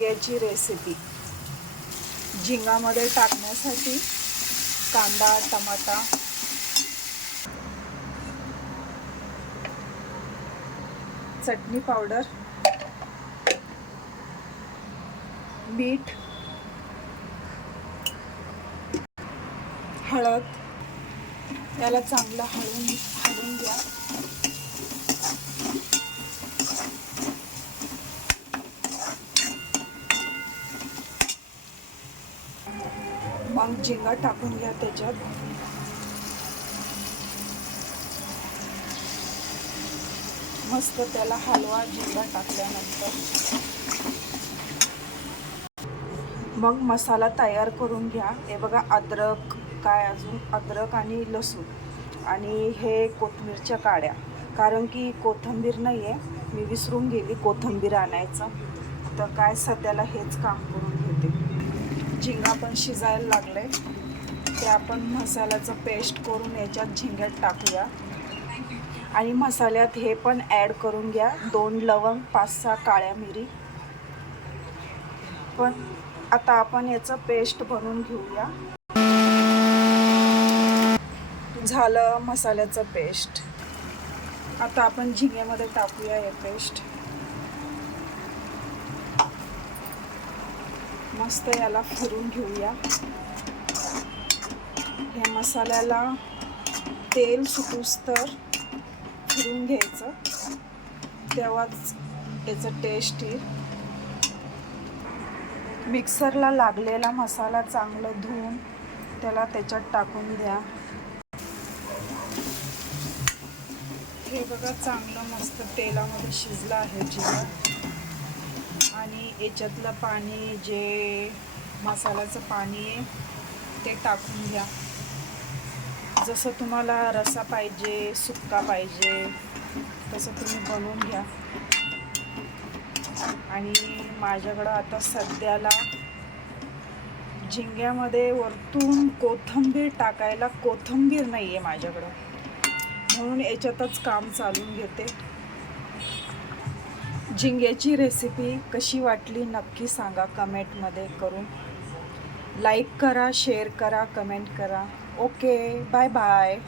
याची रेसिपी झिंगामध्ये टाकण्यासाठी कांदा, टमाटा, चटणी पावडर, मीठ, हळद याला चांगलं हलवून घ्या. मग झिंगा टाकून घ्या त्याच्यात. मस्त त्याला हलवा. झिंगा टाकल्यानंतर मग मसाला तयार करून घ्या. हे बघा, अद्रक, अद्रक आणि लसूण आणि हे कोथिंबीरच्या काड्या, कारण की कोथिंबीर नाही आहे, मी विसरून गेली कोथिंबीर आणायचं, तर काय सध्याला हेच काम करून घेते. झिंगा पण शिजायला लागले, ते आपण मसाल्याचं पेस्ट करून याच्यात झिंग्यात टाकूया. आणि मसाल्यात हे पण ॲड करून घ्या. 2 लवंग, 5-6 काळ्या मिरी. पण आता आपण याचं पेस्ट बनवून घेऊया. झालं मसाल्याचं पेस्ट. आता आपण झिंग्यामध्ये टाकूया हे पेस्ट. मस्त याला फिरून घेऊया. ह्या मसाल्याला तेल सुटूस्तर फिरून घ्यायचं, तेव्हाच याचं टेस्ट येईल. मिक्सरला लागलेला मसाला चांगलं धुवून त्याला त्याच्यात टाकून द्या. हे बघा, चांगलं मस्त तेलामध्ये शिजलं आहे झिंगा. आणि याच्यातलं पाणी, जे मसाल्याचं पाणी आहे ते टाकून घ्या. जसं तुम्हाला रस्सा पाहिजे, सुक्का पाहिजे, तसं तुम्ही बनवून घ्या. आणि माझ्याकडं आता सध्याला झिंग्यामध्ये वरतून कोथिंबीर टाकायला कोथिंबीर नाही आहे माझ्याकडं, म्हणून याच्यातच काम चालून घेते. झिंग्याची रेसिपी कशी वाटली नक्की सांगा कमेंटमध्ये करून. लाईक करा, शेअर करा, कमेंट करा. Okay, bye bye.